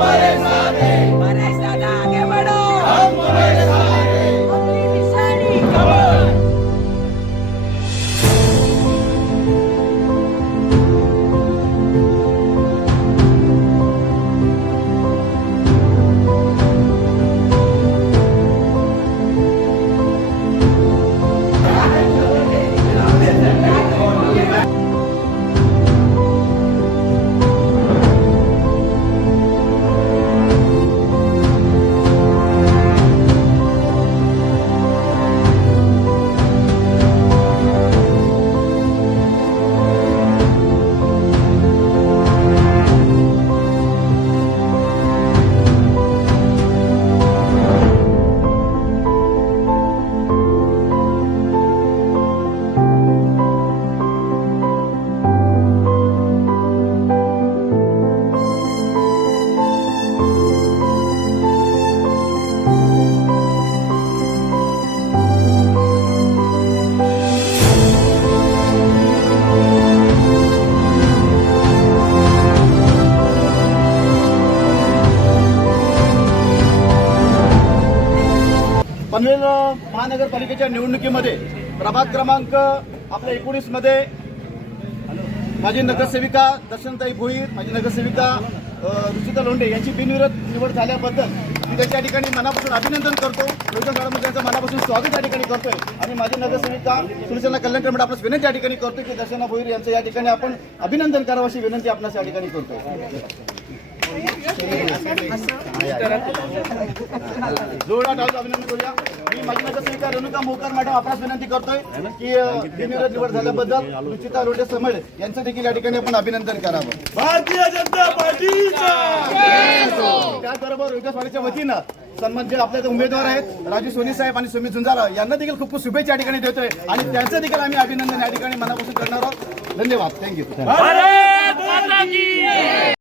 तुम्हारे साथ हैं। परेश दादा आगे बढ़ो, हम तुम्हारे साथ हैं। अपनी निशानी कमल। पनवेल महानगरपालिकेच्या निवडणुकीमध्ये प्रभाग क्रमांक आपल्या 19 मध्ये माजी नगरसेविका दर्शनताई भोईर, माजी नगरसेविका रुचिता लोंढे यांची बिनविरोध निवड झाल्याबद्दल मी त्याच्या ठिकाणी मनापासून अभिनंदन करतो. रोहित मॅडम त्यांचं मनापासून स्वागत या ठिकाणी करतोय आणि माझी नगरसेविका सुलक्षणा कल्याणकर मॅडम आपल्यास विनंती या ठिकाणी करतोय की दर्शना भोईर यांचं या ठिकाणी आपण अभिनंदन करावं अशी विनंती आपणास या ठिकाणी करतोय. जोरदार टाळ्यांचं अभिनंदन करूया. मी माझी नगरसेविका रेणुका मोहकर मॅडम आपणास विनंती करतोय की बिनविरोध निवड झाल्याबद्दल रुचिता लोंढे समळ यांचं देखील या ठिकाणी आपण अभिनंदन करावं. भारतीय जनता पार्टीचा त्याचबरोबर विकासवाडीच्या वतीनं सन्मान जे आपले उमेदवार आहेत राजू सोनी साहेब आणि सुमित झुंजारा यांना देखील खूप खूप शुभेच्छा या ठिकाणी देतोय आणि त्यांचं देखील आम्ही अभिनंदन या ठिकाणी मनापासून करणार आहोत. धन्यवाद. थँक्यू.